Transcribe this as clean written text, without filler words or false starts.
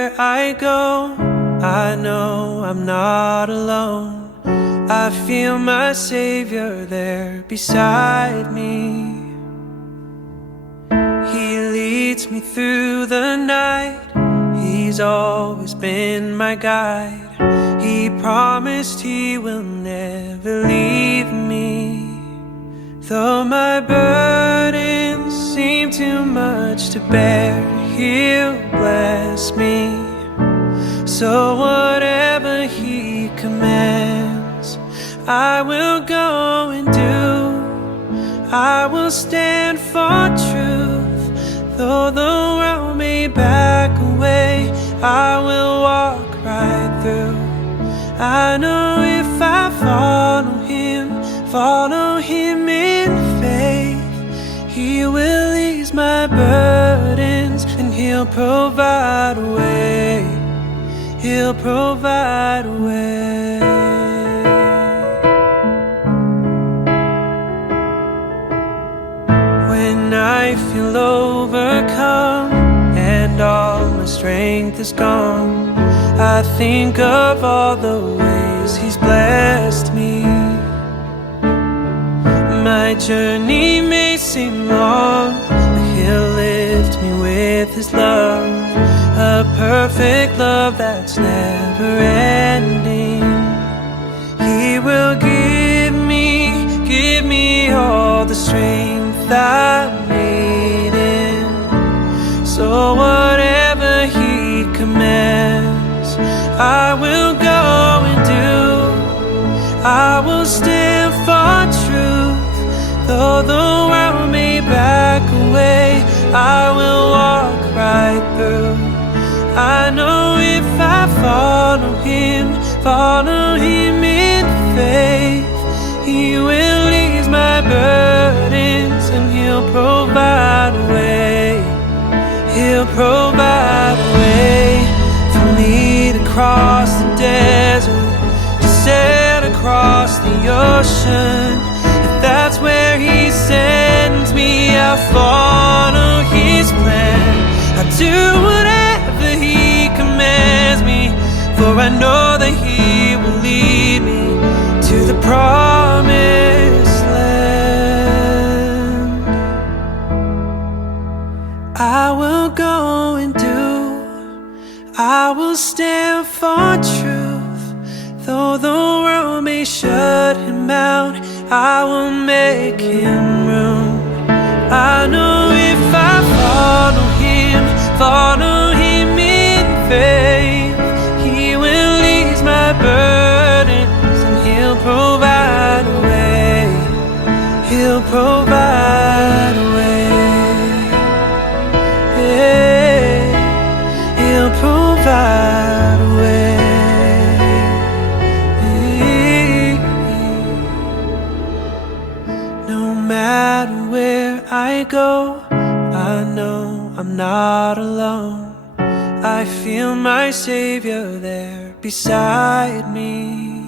where I go, I know I'm not alone. I feel my Savior there beside me. He leads me through the night. He's always been my guide. He promised He will never leave me. Though my burdens seem too much to bear, He'll bless me. So whatever He commands, I will go and do. I will stand for truth. Though the world may back away, I will walk right through. I know if I follow Him in faith, He will ease my burdens and He'll provide a way. He'll provide a way. When I feel overcome and all my strength is gone, I think of all the ways He's blessed me. My journey may seem long, but He'll lift me with His love, a perfect love that's never ending. He will give me all the strength I'm needing. So whatever He commands, I will go and do. I will stand for truth. Though the world may back away, I will walk right through. I know if I follow Him in faith, He will ease my burdens and He'll provide a way. He'll provide a way for me to cross the desert, to sail across the ocean. If that's where He sends me, I'll follow His plan. I'll do whatever He commands me, for I know that He will lead me to the promised land. I will go and do. I will stand for truth. Though the world may shut Him out, I will make Him room. I know if I follow Him in faith, He will ease my burdens and He'll provide a way. He'll provide a way. Yeah. He'll provide a way. No matter where I go, I know I'm not alone. I feel my Savior there beside me.